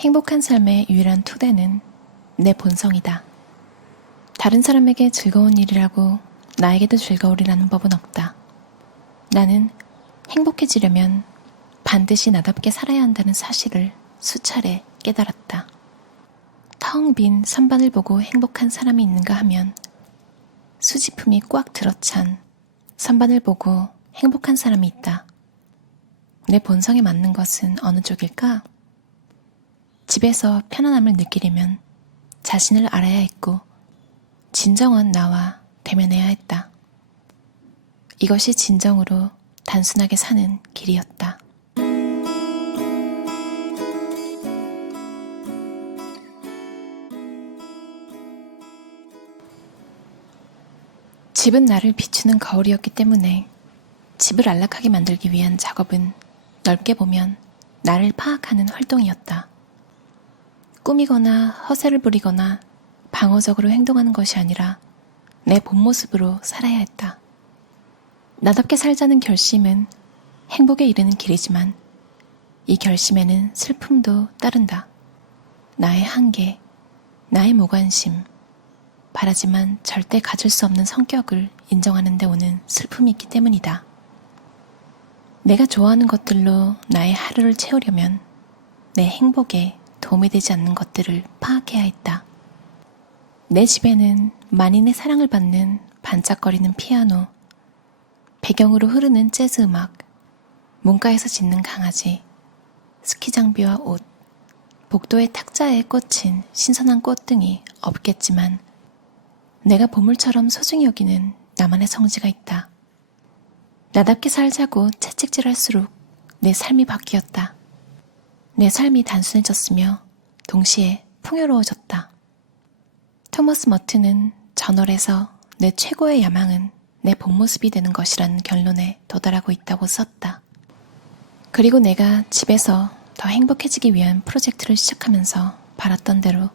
행복한 삶의 유일한 토대는 내 본성이다. 다른 사람에게 즐거운 일이라고 나에게도 즐거우리라는 법은 없다. 나는 행복해지려면 반드시 나답게 살아야 한다는 사실을 수차례 깨달았다. 텅 빈 선반을 보고 행복한 사람이 있는가 하면 수지품이 꽉 들어찬 선반을 보고 행복한 사람이 있다. 내 본성에 맞는 것은 어느 쪽일까? 집에서 편안함을 느끼려면 자신을 알아야 했고 진정한 나와 대면해야 했다. 이것이 진정으로 단순하게 사는 길이었다. 집은 나를 비추는 거울이었기 때문에 집을 안락하게 만들기 위한 작업은 넓게 보면 나를 파악하는 활동이었다. 꾸미거나 허세를 부리거나 방어적으로 행동하는 것이 아니라 내 본 모습으로 살아야 했다. 나답게 살자는 결심은 행복에 이르는 길이지만 이 결심에는 슬픔도 따른다. 나의 한계, 나의 무관심, 바라지만 절대 가질 수 없는 성격을 인정하는 데 오는 슬픔이 있기 때문이다. 내가 좋아하는 것들로 나의 하루를 채우려면 내 행복에 도움이 되지 않는 것들을 파악해야 했다. 내 집에는 만인의 사랑을 받는 반짝거리는 피아노, 배경으로 흐르는 재즈 음악, 문가에서 짖는 강아지, 스키 장비와 옷, 복도의 탁자에 꽂힌 신선한 꽃 등이 없겠지만 내가 보물처럼 소중히 여기는 나만의 성지가 있다. 나답게 살자고 채찍질할수록 내 삶이 바뀌었다. 내 삶이 단순해졌으며 동시에 풍요로워졌다. 토머스 머튼은 저널에서 내 최고의 야망은 내 본 모습이 되는 것이라는 결론에 도달하고 있다고 썼다. 그리고 내가 집에서 더 행복해지기 위한 프로젝트를 시작하면서 바랐던 대로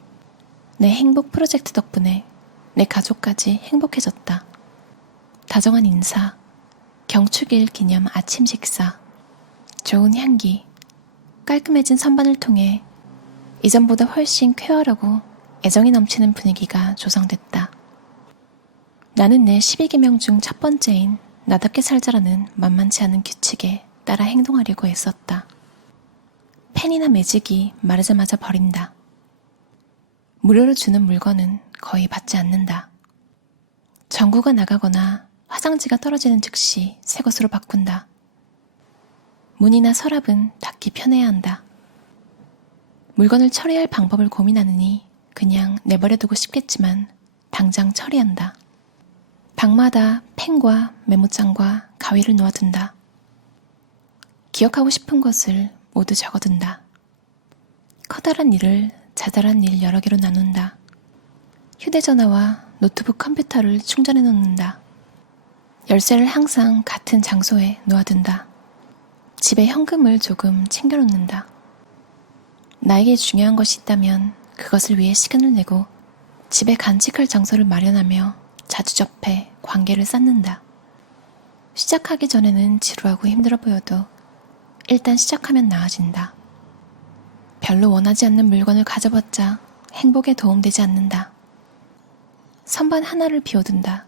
내 행복 프로젝트 덕분에 내 가족까지 행복해졌다. 다정한 인사, 경축일 기념 아침 식사, 좋은 향기, 깔끔해진 선반을 통해 이전보다 훨씬 쾌활하고 애정이 넘치는 분위기가 조성됐다. 나는 내 12계명 중 첫 번째인 나답게 살자라는 만만치 않은 규칙에 따라 행동하려고 애썼다. 펜이나 매직이 마르자마자 버린다. 무료로 주는 물건은 거의 받지 않는다. 전구가 나가거나 화장지가 떨어지는 즉시 새 것으로 바꾼다. 문이나 서랍은 닫기 편해야 한다. 물건을 처리할 방법을 고민하느니 그냥 내버려두고 싶겠지만 당장 처리한다. 방마다 펜과 메모장과 가위를 놓아둔다. 기억하고 싶은 것을 모두 적어둔다. 커다란 일을 자잘한 일 여러 개로 나눈다. 휴대전화와 노트북 컴퓨터를 충전해 놓는다. 열쇠를 항상 같은 장소에 놓아둔다. 집에 현금을 조금 챙겨놓는다. 나에게 중요한 것이 있다면 그것을 위해 시간을 내고 집에 간직할 장소를 마련하며 자주 접해 관계를 쌓는다. 시작하기 전에는 지루하고 힘들어 보여도 일단 시작하면 나아진다. 별로 원하지 않는 물건을 가져봤자 행복에 도움되지 않는다. 선반 하나를 비워둔다.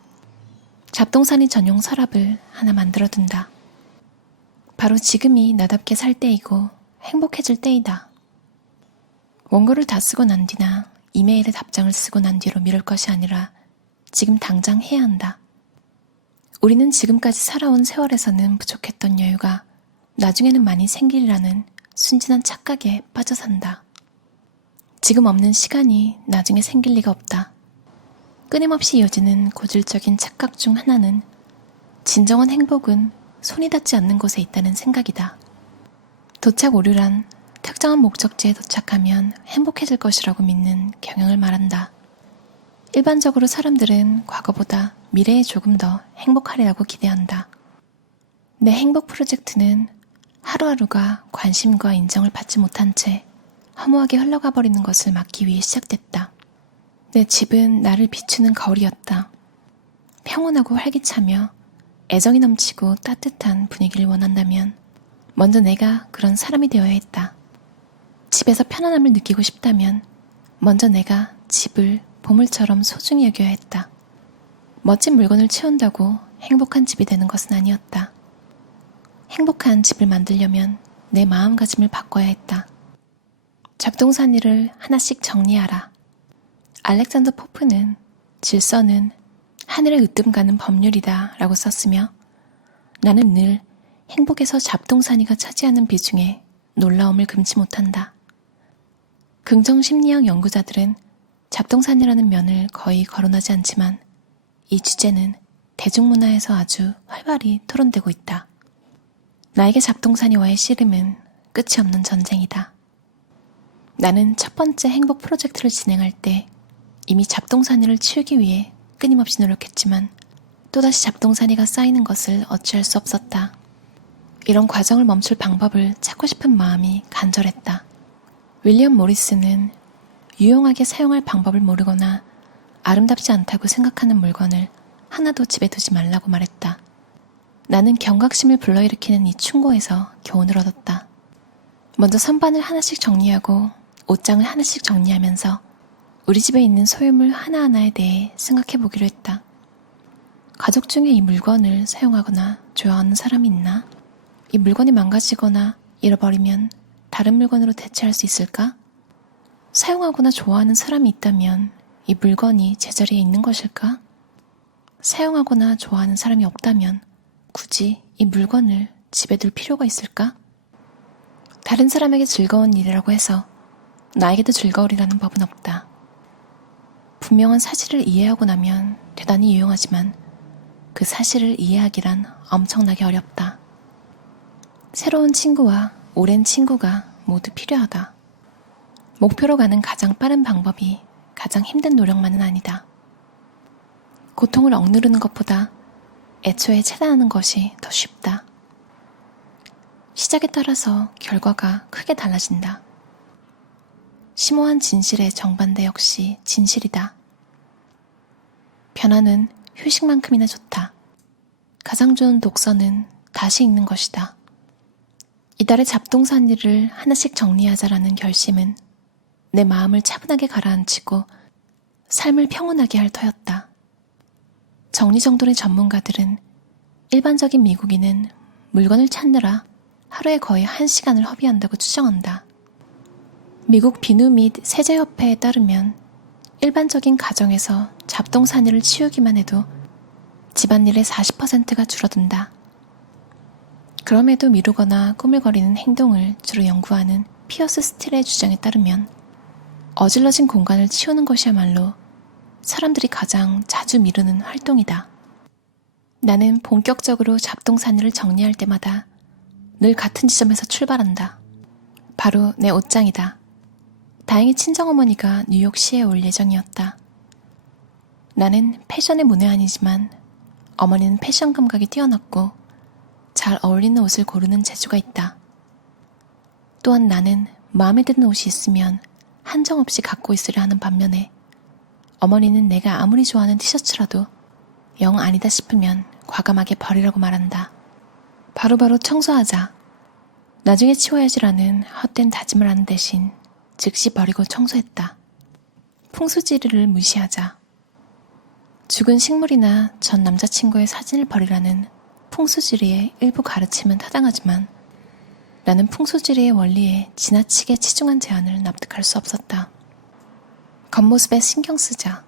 잡동사니 전용 서랍을 하나 만들어둔다. 바로 지금이 나답게 살 때이고 행복해질 때이다. 원고를 다 쓰고 난 뒤나 이메일에 답장을 쓰고 난 뒤로 미룰 것이 아니라 지금 당장 해야 한다. 우리는 지금까지 살아온 세월에서는 부족했던 여유가 나중에는 많이 생기리라는 순진한 착각에 빠져 산다. 지금 없는 시간이 나중에 생길 리가 없다. 끊임없이 이어지는 고질적인 착각 중 하나는 진정한 행복은 손이 닿지 않는 곳에 있다는 생각이다. 도착 오류란 특정한 목적지에 도착하면 행복해질 것이라고 믿는 경향을 말한다. 일반적으로 사람들은 과거보다 미래에 조금 더 행복하리라고 기대한다. 내 행복 프로젝트는 하루하루가 관심과 인정을 받지 못한 채 허무하게 흘러가 버리는 것을 막기 위해 시작됐다. 내 집은 나를 비추는 거울이었다. 평온하고 활기차며 애정이 넘치고 따뜻한 분위기를 원한다면 먼저 내가 그런 사람이 되어야 했다. 집에 집에서 편안함을 느끼고 싶다면 먼저 내가 집을 보물처럼 소중히 여겨야 했다. 멋진 물건을 채운다고 행복한 집이 되는 것은 아니었다. 행복한 집을 만들려면 내 마음가짐을 바꿔야 했다. 잡동사니를 하나씩 정리하라. 알렉산더 포프는 질서는 하늘에 으뜸 가는 법률이다 라고 썼으며 나는 늘 행복에서 잡동사니가 차지하는 비중에 놀라움을 금치 못한다. 긍정심리학 연구자들은 잡동사니라는 면을 거의 거론하지 않지만 이 주제는 대중문화에서 아주 활발히 토론되고 있다. 나에게 잡동사니와의 씨름은 끝이 없는 전쟁이다. 나는 첫 번째 행복 프로젝트를 진행할 때 이미 잡동사니를 치우기 위해 끊임없이 노력했지만 또다시 잡동사니가 쌓이는 것을 어찌할 수 없었다. 이런 과정을 멈출 방법을 찾고 싶은 마음이 간절했다. 윌리엄 모리스는 유용하게 사용할 방법을 모르거나 아름답지 않다고 생각하는 물건을 하나도 집에 두지 말라고 말했다. 나는 경각심을 불러일으키는 이 충고에서 교훈을 얻었다. 먼저 선반을 하나씩 정리하고 옷장을 하나씩 정리하면서 우리 집에 있는 소유물 하나하나에 대해 생각해 보기로 했다. 가족 중에 이 물건을 사용하거나 좋아하는 사람이 있나? 이 물건이 망가지거나 잃어버리면 다른 물건으로 대체할 수 있을까? 사용하거나 좋아하는 사람이 있다면 이 물건이 제자리에 있는 것일까? 사용하거나 좋아하는 사람이 없다면 굳이 이 물건을 집에 둘 필요가 있을까? 다른 사람에게 즐거운 일이라고 해서 나에게도 즐거우리라는 법은 없다. 분명한 사실을 이해하고 나면 대단히 유용하지만 그 사실을 이해하기란 엄청나게 어렵다. 새로운 친구와 오랜 친구가 모두 필요하다. 목표로 가는 가장 빠른 방법이 가장 힘든 노력만은 아니다. 고통을 억누르는 것보다 애초에 차단하는 것이 더 쉽다. 시작에 따라서 결과가 크게 달라진다. 심오한 진실의 정반대 역시 진실이다. 변화는 휴식만큼이나 좋다. 가장 좋은 독서는 다시 읽는 것이다. 이달의 잡동사니를 하나씩 정리하자라는 결심은 내 마음을 차분하게 가라앉히고 삶을 평온하게 할 터였다. 정리정돈의 전문가들은 일반적인 미국인은 물건을 찾느라 하루에 거의 1시간을 허비한다고 추정한다. 미국 비누 및 세제협회에 따르면 일반적인 가정에서 잡동사니를 치우기만 해도 집안일의 40%가 줄어든다. 그럼에도 미루거나 꾸물거리는 행동을 주로 연구하는 피어스 스틸의 주장에 따르면 어질러진 공간을 치우는 것이야말로 사람들이 가장 자주 미루는 활동이다. 나는 본격적으로 잡동사니를 정리할 때마다 늘 같은 지점에서 출발한다. 바로 내 옷장이다. 다행히 친정어머니가 뉴욕시에 올 예정이었다. 나는 패션의 문외한이지만 어머니는 패션 감각이 뛰어났고 잘 어울리는 옷을 고르는 재주가 있다. 또한 나는 마음에 드는 옷이 있으면 한정없이 갖고 있으려 하는 반면에 어머니는 내가 아무리 좋아하는 티셔츠라도 영 아니다 싶으면 과감하게 버리라고 말한다. 바로바로 청소하자. 나중에 치워야지라는 헛된 다짐을 하는 대신 즉시 버리고 청소했다. 풍수지리를 무시하자. 죽은 식물이나 전 남자친구의 사진을 버리라는 풍수지리의 일부 가르침은 타당하지만 나는 풍수지리의 원리에 지나치게 치중한 제안을 납득할 수 없었다. 겉모습에 신경 쓰자.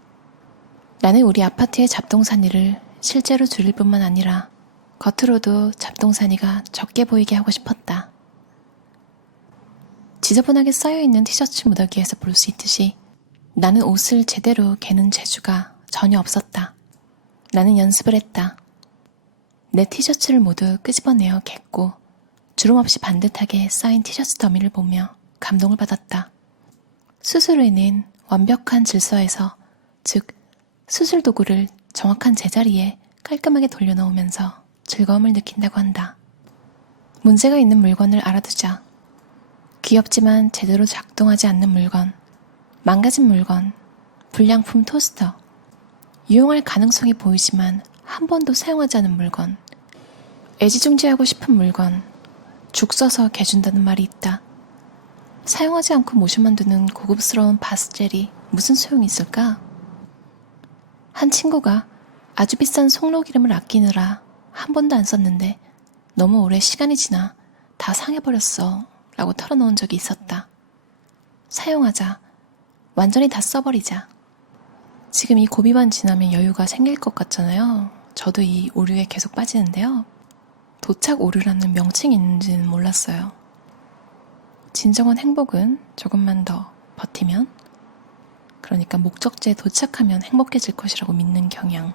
나는 우리 아파트의 잡동사니를 실제로 줄일 뿐만 아니라 겉으로도 잡동사니가 적게 보이게 하고 싶었다. 지저분하게 쌓여있는 티셔츠 무더기에서 볼 수 있듯이 나는 옷을 제대로 개는 재주가 전혀 없었다. 나는 연습을 했다. 내 티셔츠를 모두 끄집어내어 겠고 주름 없이 반듯하게 쌓인 티셔츠 더미를 보며 감동을 받았다. 수술 후에는 완벽한 질서에서, 즉 수술 도구를 정확한 제자리에 깔끔하게 돌려놓으면서 즐거움을 느낀다고 한다. 문제가 있는 물건을 알아두자. 귀엽지만 제대로 작동하지 않는 물건, 망가진 물건, 불량품 토스터, 유용할 가능성이 보이지만 한 번도 사용하지 않은 물건, 애지중지하고 싶은 물건, 죽 써서 개준다는 말이 있다. 사용하지 않고 모셔만 두는 고급스러운 바스젤이 무슨 소용이 있을까? 한 친구가 아주 비싼 송로기름을 아끼느라 한 번도 안 썼는데 너무 오래 시간이 지나 다 상해버렸어 라고 털어놓은 적이 있었다. 사용하자. 완전히 다 써버리자. 지금 이 고비만 지나면 여유가 생길 것 같잖아요. 저도 이 오류에 계속 빠지는데요. 도착 오류라는 명칭이 있는지는 몰랐어요. 진정한 행복은 조금만 더 버티면, 그러니까 목적지에 도착하면 행복해질 것이라고 믿는 경향.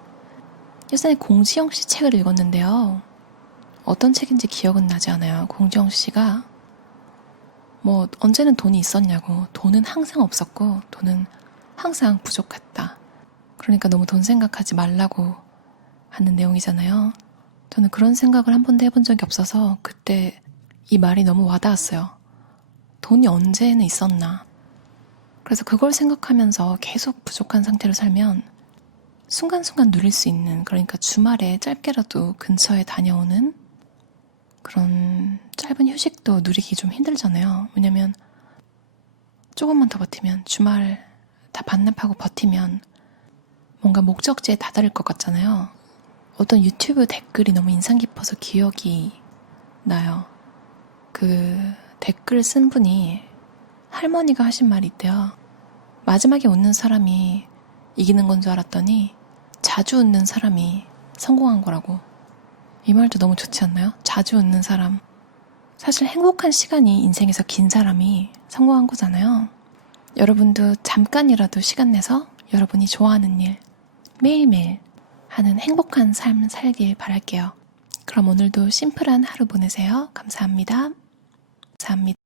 예전에 공지영 씨 책을 읽었는데요. 어떤 책인지 기억은 나지 않아요. 공지영 씨가 언제는 돈이 있었냐고, 돈은 항상 없었고 돈은 항상 부족했다. 그러니까 너무 돈 생각하지 말라고 하는 내용이잖아요. 저는 그런 생각을 한 번도 해본 적이 없어서 그때 이 말이 너무 와닿았어요. 돈이 언제는 있었나. 그래서 그걸 생각하면서 계속 부족한 상태로 살면 순간순간 누릴 수 있는, 그러니까 주말에 짧게라도 근처에 다녀오는 그런 짧은 휴식도 누리기 좀 힘들잖아요. 왜냐면 조금만 더 버티면, 주말 다 반납하고 버티면 뭔가 목적지에 다다를 것 같잖아요. 어떤 유튜브 댓글이 너무 인상 깊어서 기억이 나요. 그 댓글 쓴 분이 할머니가 하신 말이 있대요. 마지막에 웃는 사람이 이기는 건 줄 알았더니 자주 웃는 사람이 성공한 거라고. 이 말도 너무 좋지 않나요? 자주 웃는 사람. 사실 행복한 시간이 인생에서 긴 사람이 성공한 거잖아요. 여러분도 잠깐이라도 시간 내서 여러분이 좋아하는 일 매일매일 하는 행복한 삶 살길 바랄게요. 그럼 오늘도 심플한 하루 보내세요. 감사합니다. 감사합니다.